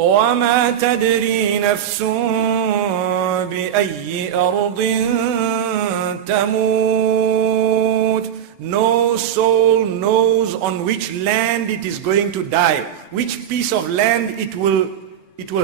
وَمَا تَدْرِي نَفْسٌ بِأَيِّ أَرْضٍ تَمُوتُ. No soul knows on which land it is going to die, which piece of land it will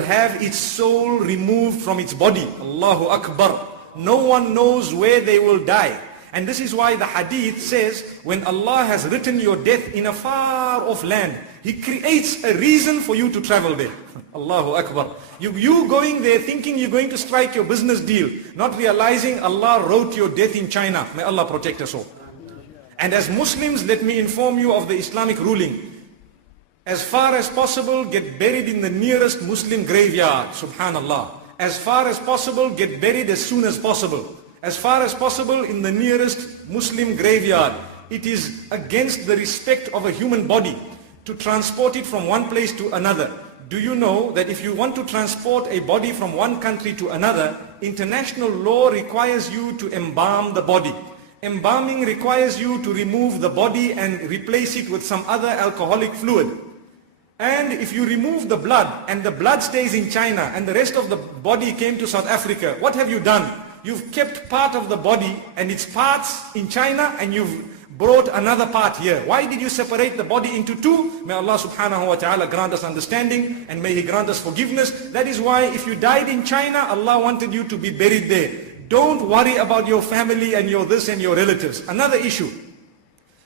have its soul removed from its body. Allahu Akbar. No one knows where they will die. And this is why the hadith says, when Allah has written your death in a far off land, He creates a reason for you to travel there. Allahu Akbar. You going there thinking you're going to strike your business deal, not realizing Allah wrote your death in China. May Allah protect us all. And as Muslims, let me inform you of the Islamic ruling. As far as possible, get buried in the nearest Muslim graveyard. Subhanallah. As far as possible, get buried as soon as possible. As far as possible in the nearest Muslim graveyard. It is against the respect of a human body to transport it from one place to another. Do you know that if you want to transport a body from one country to another, international law requires you to embalm the body. Embalming requires you to remove the body and replace it with some other alcoholic fluid. And if you remove the blood and the blood stays in China and the rest of the body came to South Africa, what have you done? You've kept part of the body and its parts in China and you've brought another part here. Why did you separate the body into two? May Allah subhanahu wa ta'ala grant us understanding and may He grant us forgiveness. That is why if you died in China, Allah wanted you to be buried there. Don't worry about your family and your this and your relatives. Another issue.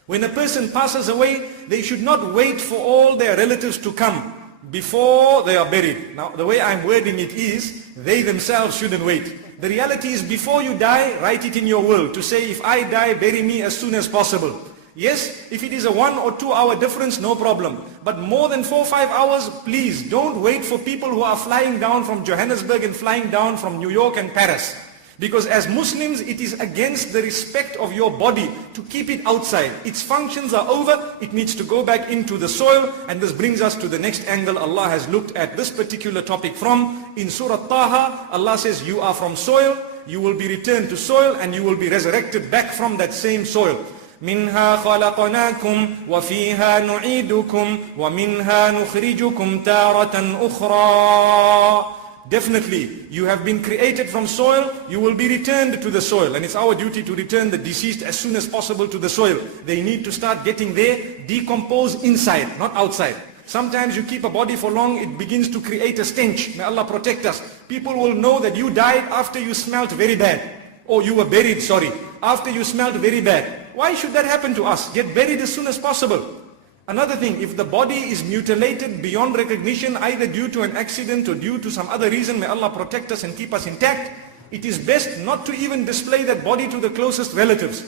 When a person passes away, they should not wait for all their relatives to come before they are buried. Now, the way I'm wording it is, they themselves shouldn't wait. The reality is, before you die, write it in your will to say, if I die, bury me as soon as possible. Yes, if it is a 1 or 2 hour difference, no problem. But more than 4 or 5 hours, please don't wait for people who are flying down from Johannesburg and flying down from New York and Paris. Because as Muslims, it is against the respect of your body to keep it outside. Its functions are over, it needs to go back into the soil. And this brings us to the next angle Allah has looked at this particular topic from. In Surah Taha, Allah says, you are from soil, you will be returned to soil, and you will be resurrected back from that same soil. منها خلقناكم وفيها نعيدكم ومنها نخرجكم تارة أخرى. Definitely, you have been created from soil, you will be returned to the soil. And it's our duty to return the deceased as soon as possible to the soil. They need to start getting there, decompose inside, not outside. Sometimes you keep a body for long, it begins to create a stench. May Allah protect us. People will know that you died after you smelled very bad. Or you were buried, after you smelled very bad. Why should that happen to us? Get buried as soon as possible. Another thing, if the body is mutilated beyond recognition, either due to an accident or due to some other reason, may Allah protect us and keep us intact, it is best not to even display that body to the closest relatives.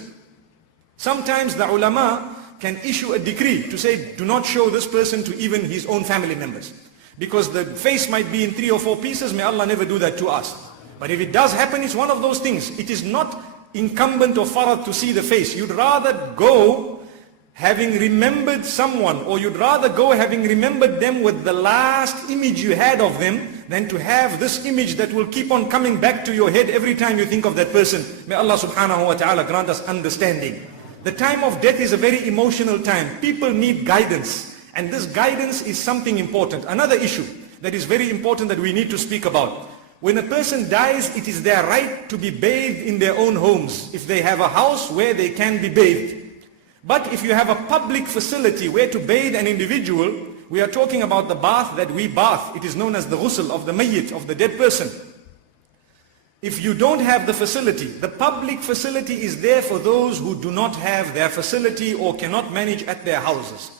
Sometimes the ulama can issue a decree to say, do not show this person to even his own family members. Because the face might be in 3 or 4 pieces, may Allah never do that to us. But if it does happen, it's one of those things. It is not incumbent or farad to see the face. You'd rather go having remembered someone, or you'd rather go having remembered them with the last image you had of them, than to have this image that will keep on coming back to your head every time you think of that person. May Allah subhanahu wa ta'ala grant us understanding. The time of death is a very emotional time. People need guidance, and this guidance is something important. Another issue that is very important that we need to speak about. When a person dies, it is their right to be bathed in their own homes, if they have a house where they can be bathed. But if you have a public facility where to bathe an individual, we are talking about the bath that we bath. It is known as the ghusl of the mayyit, of the dead person. If you don't have the facility, the public facility is there for those who do not have their facility or cannot manage at their houses.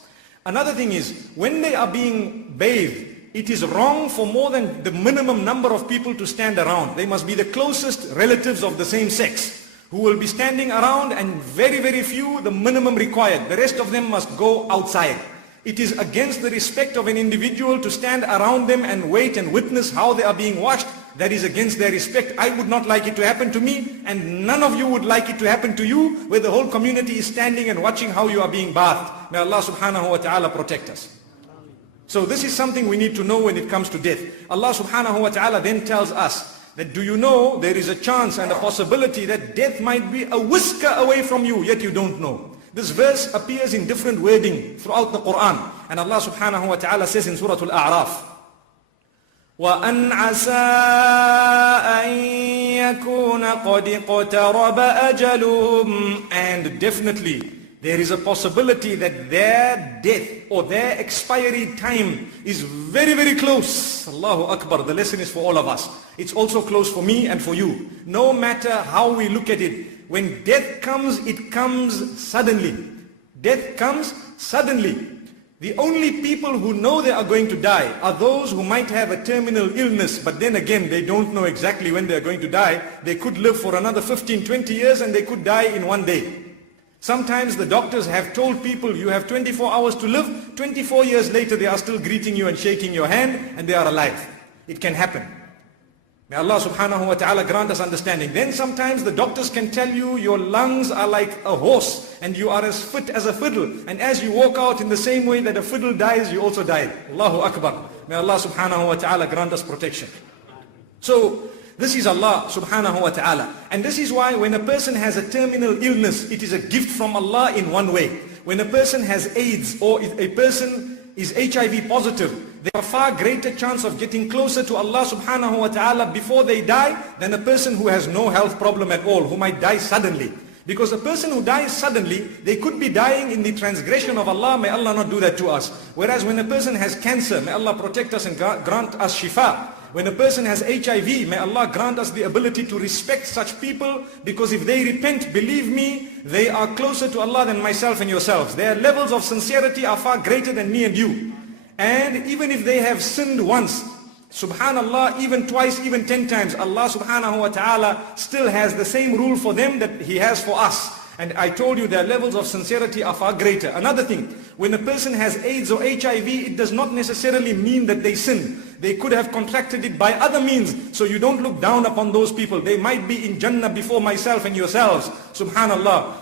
Another thing is, when they are being bathed, it is wrong for more than the minimum number of people to stand around. They must be the closest relatives of the same sex who will be standing around, and very, very few, the minimum required. The rest of them must go outside. It is against the respect of an individual to stand around them and wait and witness how they are being washed. That is against their respect. I would not like it to happen to me, and none of you would like it to happen to you, where the whole community is standing and watching how you are being bathed. May Allah subhanahu wa ta'ala protect us. So this is something we need to know when it comes to death. Allah subhanahu wa ta'ala then tells us that, do you know there is a chance and a possibility that death might be a whisker away from you, yet you don't know. This verse appears in different wording throughout the Quran. And Allah subhanahu wa ta'ala says in Surah Al-A'raf, وَأَنْ عَسَىٰ أَنْ يَكُونَ قَدِ اقْتَرَبَ أَجَلُهُمْ. And definitely there is a possibility that their death or their expiry time is very, very close. Allahu Akbar. The lesson is for all of us. It's also close for me and for you. No matter how we look at it, when death comes, it comes suddenly. Death comes suddenly. The only people who know they are going to die are those who might have a terminal illness, but then again, they don't know exactly when they are going to die. They could live for another 15, 20 years and they could die in one day. Sometimes the doctors have told people, you have 24 hours to live. 24 years later, they are still greeting you and shaking your hand and they are alive. It can happen. May Allah subhanahu wa ta'ala grant us understanding. Then sometimes the doctors can tell you your lungs are like a horse and you are as fit as a fiddle. And as you walk out in the same way that a fiddle dies, you also die. Allahu Akbar. May Allah subhanahu wa ta'ala grant us protection. So this is Allah subhanahu wa ta'ala. And this is why when a person has a terminal illness, it is a gift from Allah in one way. When a person has AIDS or if a person is HIV positive, they have a far greater chance of getting closer to Allah subhanahu wa ta'ala before they die than a person who has no health problem at all, who might die suddenly. Because a person who dies suddenly, they could be dying in the transgression of Allah. May Allah not do that to us. Whereas when a person has cancer, may Allah protect us and grant us shifa. When a person has HIV, may Allah grant us the ability to respect such people, because if they repent, believe me, they are closer to Allah than myself and yourselves. Their levels of sincerity are far greater than me and you. And even if they have sinned once, subhanallah, even twice, even 10 times, Allah subhanahu wa ta'ala still has the same rule for them that He has for us. And I told you their levels of sincerity are far greater. Another thing, when a person has AIDS or HIV, it does not necessarily mean that they sin. They could have contracted it by other means. So you don't look down upon those people. They might be in Jannah before myself and yourselves. Subhanallah.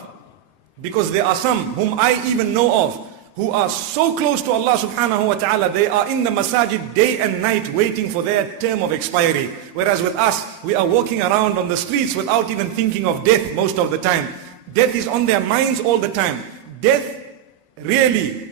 Because there are some whom I even know of who are so close to Allah subhanahu wa ta'ala, they are in the masajid day and night waiting for their term of expiry. Whereas with us, we are walking around on the streets without even thinking of death most of the time. Death is on their minds all the time. Death, really,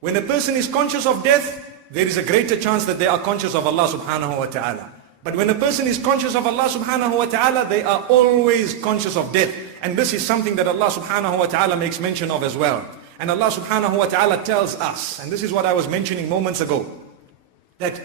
when a person is conscious of death, there is a greater chance that they are conscious of Allah subhanahu wa ta'ala. But when a person is conscious of Allah subhanahu wa ta'ala, they are always conscious of death. And this is something that Allah subhanahu wa ta'ala makes mention of as well. And Allah subhanahu wa ta'ala tells us, and this is what I was mentioning moments ago, that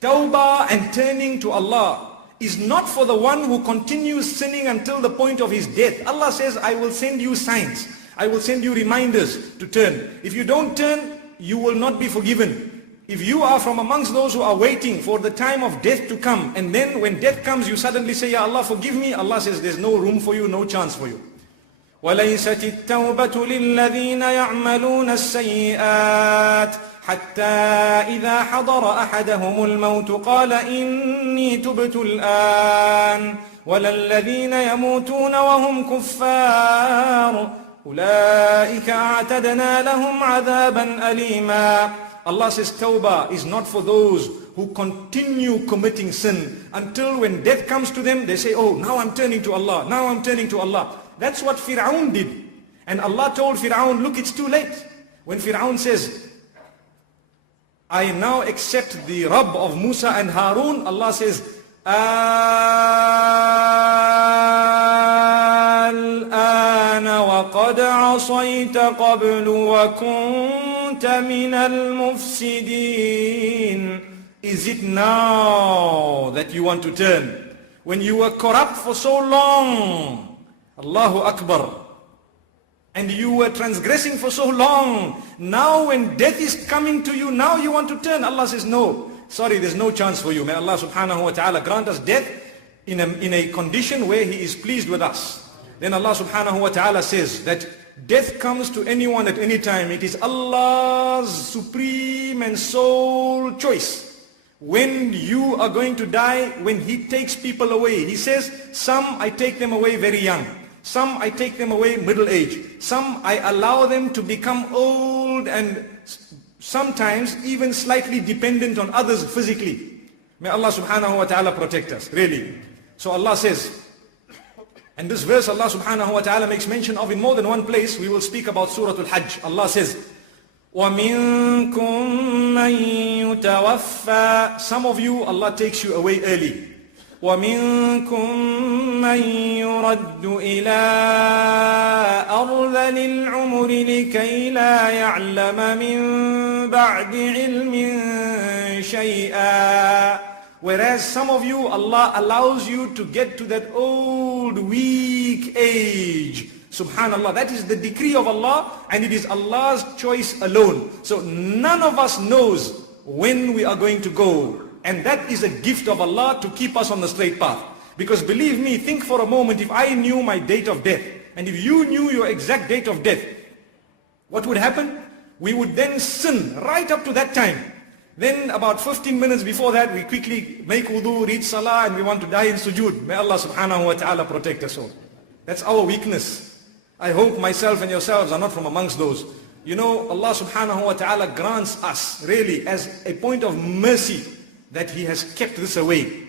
tawbah and turning to Allah is not for the one who continues sinning until the point of his death. Allah says, I will send you signs. I will send you reminders to turn. If you don't turn, you will not be forgiven. If you are from amongst those who are waiting for the time of death to come, and then when death comes, you suddenly say, Ya Allah, forgive me. Allah says, there's no room for you, no chance for you. وَلَيْسَتِ التَّوْبَةُ لِلَّذِينَ يَعْمَلُونَ السَّيِّئَاتِ حَتَّى إِذَا حَضَرَ أَحَدَهُمُ الْمَوْتُ قَالَ إِنِّي تُبْتُ الْآنَ وَلَا الَّذِينَ يَمُوتُونَ وَهُمْ كُفَّارٌ أُولَئِكَ أَعْتَدْنَا لَهُمْ عَذَابًا أَلِيمًا. Allah says tawbah is not for those who continue committing sin until when death comes to them, they say, oh, now I'm turning to Allah, now I'm turning to Allah. That's what Fir'aun did. And Allah told Fir'aun, look, it's too late. When Fir'aun says, I now accept the Rabb of Musa and Harun, Allah says, الآن وقد عصيت قبل وكنت من المفسدين. Is it now that you want to turn? When you were corrupt for so long, Allahu Akbar, and you were transgressing for so long, now when death is coming to you, now you want to turn. Allah says, no, sorry, there's no chance for you. May Allah subhanahu wa ta'ala grant us death in a condition where He is pleased with us. Then Allah subhanahu wa ta'ala says that death comes to anyone at any time. It is Allah's supreme and sole choice. When you are going to die, when He takes people away, He says, some I take them away very young. Some I take them away middle age. Some I allow them to become old and sometimes even slightly dependent on others physically. May Allah subhanahu wa ta'ala protect us, really. So Allah says, and this verse Allah subhanahu wa ta'ala makes mention of in more than one place. We will speak about Surah Al-Hajj. Allah says, وَمِنكُم مَّن يُتَوَفَّى. Some of you, Allah takes you away early. وَمِنكُم مَّن يُرَدُّ إِلَىٰ أَرْذَلِ الْعُمُرِ لِكَيْ لَا يَعْلَمَ مِن بَعْدِ عِلْمٍ شَيْئًا. Whereas some of you, Allah allows you to get to that old, weak age. Subhanallah, that is the decree of Allah, and it is Allah's choice alone. So none of us knows when we are going to go. And that is a gift of Allah to keep us on the straight path. Because believe me, think for a moment, if I knew my date of death, and if you knew your exact date of death, what would happen? We would then sin right up to that time. Then about 15 minutes before that, we quickly make wudu, read salah, and we want to die in sujood. May Allah subhanahu wa ta'ala protect us all. That's our weakness. I hope myself and yourselves are not from amongst those. You know, Allah subhanahu wa ta'ala grants us really as a point of mercy that He has kept this away.